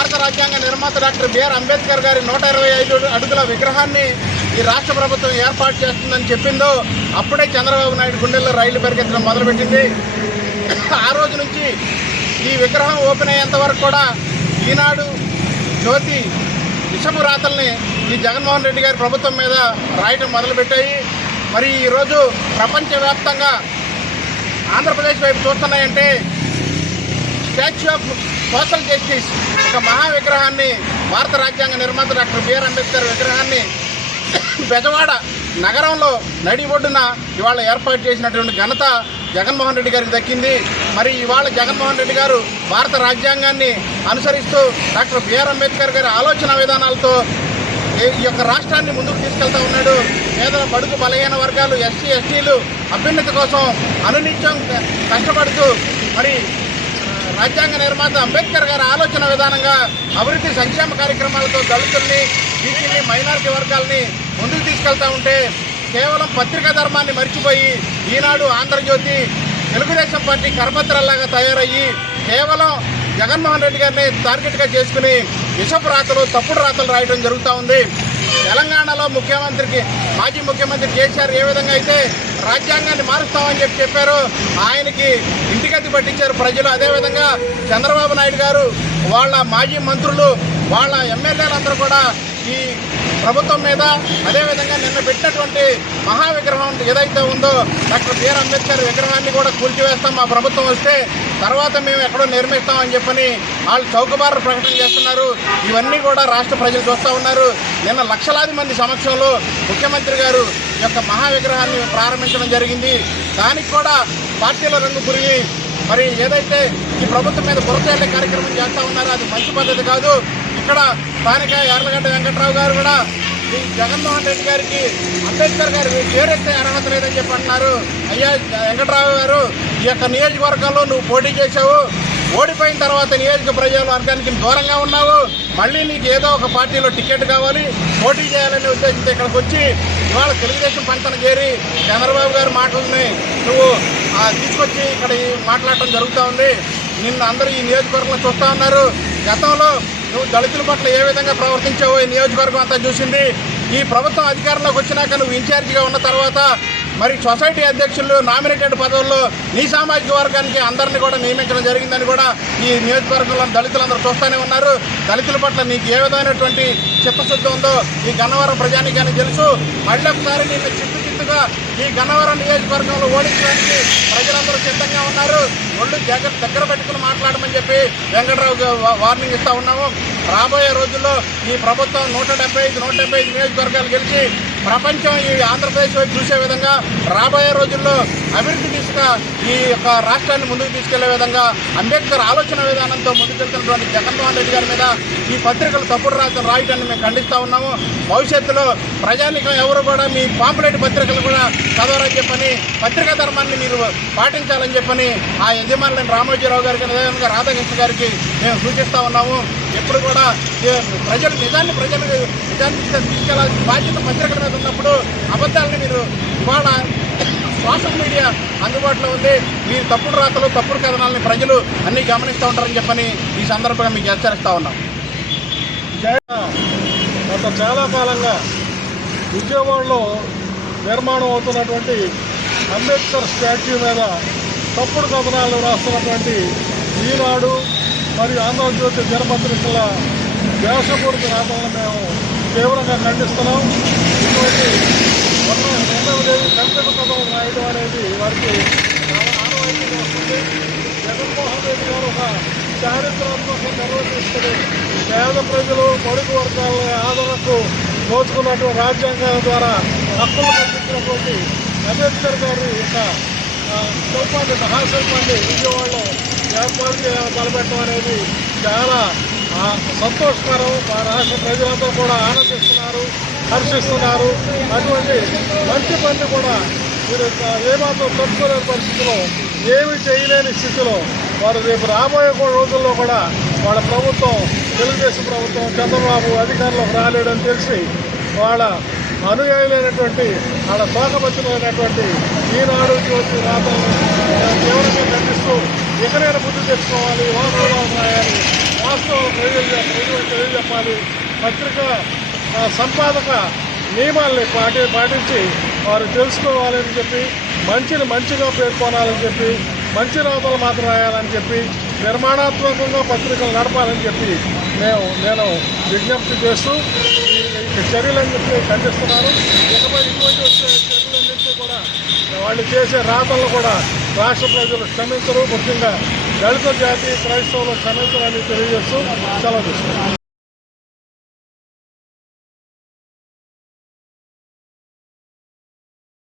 భారత రాజ్యాంగ నిర్మాత డాక్టర్ బిఆర్ అంబేద్కర్ గారి నూట ఇరవై ఐదు అడుగుల విగ్రహాన్ని ఈ రాష్ట్ర ప్రభుత్వం ఏర్పాటు చేస్తుందని చెప్పిందో అప్పుడే చంద్రబాబు నాయుడు గుండెల్లో రైలు పరిగెత్తడం మొదలుపెట్టింది. ఆ రోజు నుంచి ఈ విగ్రహం ఓపెన్ అయ్యేంత వరకు కూడా ఈనాడు జ్యోతి విషపు రాతల్ని ఈ జగన్మోహన్ రెడ్డి గారి ప్రభుత్వం మీద రాయటం మొదలుపెట్టాయి. మరి ఈరోజు ప్రపంచవ్యాప్తంగా ఆంధ్రప్రదేశ్ వైపు చూస్తున్నాయంటే స్టాచ్యూ ఆఫ్ సోషల్ జస్టిస్ ఒక మహా విగ్రహాన్ని భారత రాజ్యాంగ నిర్మాత డాక్టర్ బిఆర్ అంబేద్కర్ విగ్రహాన్ని బెజవాడ నగరంలో నడి ఒడ్డున ఇవాళ ఏర్పాటు చేసినటువంటి ఘనత జగన్మోహన్ రెడ్డి గారికి దక్కింది. మరి ఇవాళ జగన్మోహన్ రెడ్డి గారు భారత రాజ్యాంగాన్ని అనుసరిస్తూ డాక్టర్ బిఆర్ అంబేద్కర్ గారి ఆలోచన విధానాలతో ఈ- యొక్క రాష్ట్రాన్ని ముందుకు తీసుకెళ్తా ఉన్నాడు. పేదల బడుగు బలహీన వర్గాలు ఎస్సీ ఎస్టీలు అభ్యున్నతి కోసం అనునిత్యం కష్టపడుతూ మరి రాజ్యాంగ నిర్మాత అంబేద్కర్ గారి ఆలోచన విధానంగా అభివృద్ధి సంక్షేమ కార్యక్రమాలతో దళితుల్ని బీసీని మైనారిటీ వర్గాల్ని ముందుకు తీసుకెళ్తా ఉంటే కేవలం పత్రికా ధర్మాన్ని మర్చిపోయి ఈనాడు ఆంధ్రజ్యోతి తెలుగుదేశం పార్టీ కరపత్రలాగా తయారయ్యి కేవలం జగన్మోహన్ రెడ్డి గారిని టార్గెట్గా చేసుకుని విషపు రాతలు తప్పుడు రాతలు రాయడం జరుగుతూ ఉంది. తెలంగాణలో ముఖ్యమంత్రికి మాజీ ముఖ్యమంత్రి కేసీఆర్ ఏ విధంగా అయితే రాజ్యాంగాన్ని మారుస్తామని చెప్పి చెప్పారు ఆయనకి ఇంటికత్తి పట్టించారు ప్రజలు. అదేవిధంగా చంద్రబాబు నాయుడు గారు వాళ్ళ మాజీ మంత్రులు వాళ్ళ ఎమ్మెల్యేలందరూ కూడా ఈ ప్రభుత్వం మీద అదేవిధంగా నిన్న పెట్టినటువంటి మహా విగ్రహం ఏదైతే ఉందో డాక్టర్ బిఆర్ అంబేద్కర్ విగ్రహాన్ని కూడా కూల్చివేస్తాం. మా ప్రభుత్వం వస్తే తర్వాత మేము ఎక్కడో నిర్మిస్తామని చెప్పని వాళ్ళు చౌకబారు ప్రకటన చేస్తున్నారు. ఇవన్నీ కూడా రాష్ట్ర ప్రజలు చూస్తూ ఉన్నారు. నిన్న లక్షలాది మంది సమక్షంలో ముఖ్యమంత్రి గారు యొక్క మహా విగ్రహాన్ని ప్రారంభించడం జరిగింది. దానికి కూడా పార్టీల రంగు పురిగి మరి ఏదైతే ఈ ప్రభుత్వం మీద బురద కార్యక్రమం చేస్తూ ఉన్నారో అది మంచి పద్ధతి కాదు. ఇక్కడ స్థానిక యార్లగడ్డ వెంకట్రావు గారు కూడా ఈ జగన్మోహన్ రెడ్డి గారికి అంబేద్కర్ గారు పేరెత్తే అర్హత లేదని చెప్పి అంటున్నారు. అయ్యా వెంకట్రావు గారు ఈ యొక్క నియోజకవర్గంలో నువ్వు పోటీ చేశావు. ఓడిపోయిన తర్వాత నియోజక ప్రజావర్గానికి దూరంగా ఉన్నావు. మళ్ళీ నీకు ఏదో ఒక పార్టీలో టికెట్ కావాలి. పోటీ చేయాలనే ఉద్దేశంతో ఇక్కడికి వచ్చి ఇవాళ తెలుగుదేశం పంటను చేరి చంద్రబాబు గారి మాటలని నువ్వు తీసుకొచ్చి ఇక్కడ మాట్లాడటం జరుగుతూ ఉంది. నిన్ను అందరూ ఈ నియోజకవర్గంలో చూస్తూ ఉన్నారు. గతంలో నువ్వు దళితుల పట్ల ఏ విధంగా ప్రవర్తించావో ఈ నియోజకవర్గం అంతా చూసింది. ఈ ప్రభుత్వం అధికారంలోకి వచ్చినాక నువ్వు ఇన్ఛార్జిగా ఉన్న తర్వాత మరి సొసైటీ అధ్యక్షులు నామినేటెడ్ పదవుల్లో నీ సామాజిక వర్గానికి అందరినీ కూడా నియమించడం జరిగిందని కూడా ఈ నియోజకవర్గంలో దళితులందరూ చూస్తూనే ఉన్నారు. దళితుల పట్ల నీకు ఏ విధమైనటువంటి చిత్తశుద్ధి ఉందో ఈ గన్నవరం ప్రజానికానికి తెలుసు. మళ్ళీ ఒకసారి నిన్ను చిత్తు చిత్తుగా ఈ గన్నవరం నియోజకవర్గంలో ఓడించడానికి ప్రజలందరూ సిద్ధంగా ఉన్నారు. ఒళ్ళు దగ్గర దగ్గర పెట్టుకుని మాట్లాడమని చెప్పి వెంకటరావు వార్నింగ్ ఇస్తా ఉన్నాము. రాబోయే రోజుల్లో ఈ ప్రభుత్వం నూట డెబ్బై ఐదు నూట డెబ్బై ఐదు నియోజకవర్గాలు గెలిచి ప్రపంచం ఈ ఆంధ్రప్రదేశ్ వైపు చూసే విధంగా రాబోయే రోజుల్లో అభివృద్ధి దిశగా ఈ యొక్క రాష్ట్రాన్ని ముందుకు తీసుకెళ్ళే విధంగా అంబేద్కర్ ఆలోచన విధానంతో ముందుకెళ్తున్నటువంటి జగన్మోహన్ రెడ్డి గారి మీద ఈ పత్రికలు తప్పుడు రాత రాయటాన్ని మేము ఖండిస్తూ ఉన్నాము. భవిష్యత్తులో ప్రజానికం ఎవరు కూడా మీ పాంపులేట్ పత్రికలు కూడా చదవరని చెప్పని పత్రికా ధర్మాన్ని మీరు పాటించాలని చెప్పని ఆ యజమానులైన రామోజీరావు గారికి అదేవిధంగా రాధాకృష్ణ గారికి మేము సూచిస్తూ ఉన్నాము. ఎప్పుడు కూడా ప్రజలు నిజాన్ని ప్రజలు నిజాన్ని తీసుకెళ్ళాల్సిన బాధ్యత పత్రికల మీద ఉన్నప్పుడు అబద్ధాలను మీరు ఇవాళ సోషల్ మీడియా అందుబాటులో ఉంది. మీరు తప్పుడు రాతలు తప్పుడు కథనాలని ప్రజలు అన్నీ గమనిస్తూ ఉంటారని చెప్పని ఈ సందర్భంగా మీకు హెచ్చరిస్తూ ఉన్నాం. గత చాలా కాలంగా విజయవాడలో నిర్మాణం అవుతున్నటువంటి అంబేద్కర్ స్టాచ్యూ మీద తప్పుడు కథనాలు రాస్తున్నటువంటి ఈనాడు మరియు ఆంధ్రజ్యోతి దినపత్రికల దేశపూర్తి రాతలను మేము తీవ్రంగా ఖండిస్తున్నాం. ఇటువంటి మొన్న రెండవదేవి కంటక కథలు రాయడం అనేది వారికి చాలా ఆనవాయితీగా వస్తుంది జగన్మోహన్ రెడ్డి గారు ఒక చారిత్రాత్మక నిర్వహిస్తుంది పేద ప్రజలు పొడుగు వర్గాల ఆదరణకు దోచుకున్నటువంటి రాజ్యాంగం ద్వారా హక్కులు కల్పించినటువంటి అంబేద్కర్ గారి యొక్క ఆ, శిల్పాన్ని మహాశిల్పాన్ని విజయవాడలో ఏర్పాటు చేయాలని తలపెట్టడం అనేది చాలా సంతోషకరం. మా రాష్ట్ర ప్రజలందరూ కూడా ఆనందిస్తున్నారు హర్షిస్తున్నారు. అటువంటి మంచి పని కూడా మీరు ఏమాత్రం తట్టుకోలేని పరిస్థితిలో ఏమి చేయలేని స్థితిలో వారు రేపు రాబోయే రోజుల్లో కూడా వాళ్ళ ప్రభుత్వం తెలుగుదేశం ప్రభుత్వం చంద్రబాబు అధికారంలోకి రాలేడని తెలిసి వాళ్ళ అనుయాయులైనటువంటి వాళ్ళ తోకబచ్చులైనటువంటి ఈనాడు జ్యోతి రాతలను చేసుకోవాలి వాస్తవాలు రాయాలి వాస్తవం ప్రజలు తెలియజెప్పాలి పత్రిక సంపాదక నియమాల్ని పాటి పాటించి వారు తెలుసుకోవాలని చెప్పి మంచిని మంచిగా పేర్కొనాలని చెప్పి మంచి రాతలు మాత్రం రాయాలని చెప్పి నిర్మాణాత్మకంగా పత్రికలు నడపాలని చెప్పి మేము నేను విజ్ఞప్తి చేస్తూ ఈ ఈ చర్యలన్నింటినీ ఖండిస్తున్నాను. ఇకపై ఇటువంటి వచ్చే చర్యలన్నింటినీ కూడా వాళ్ళు చేసే రాతలను కూడా రాష్ట్ర ప్రజలు క్షమించరు. ముఖ్యంగా దళిత జాతి క్రైస్తవులు క్షమించరని తెలియజేస్తూ సెలవు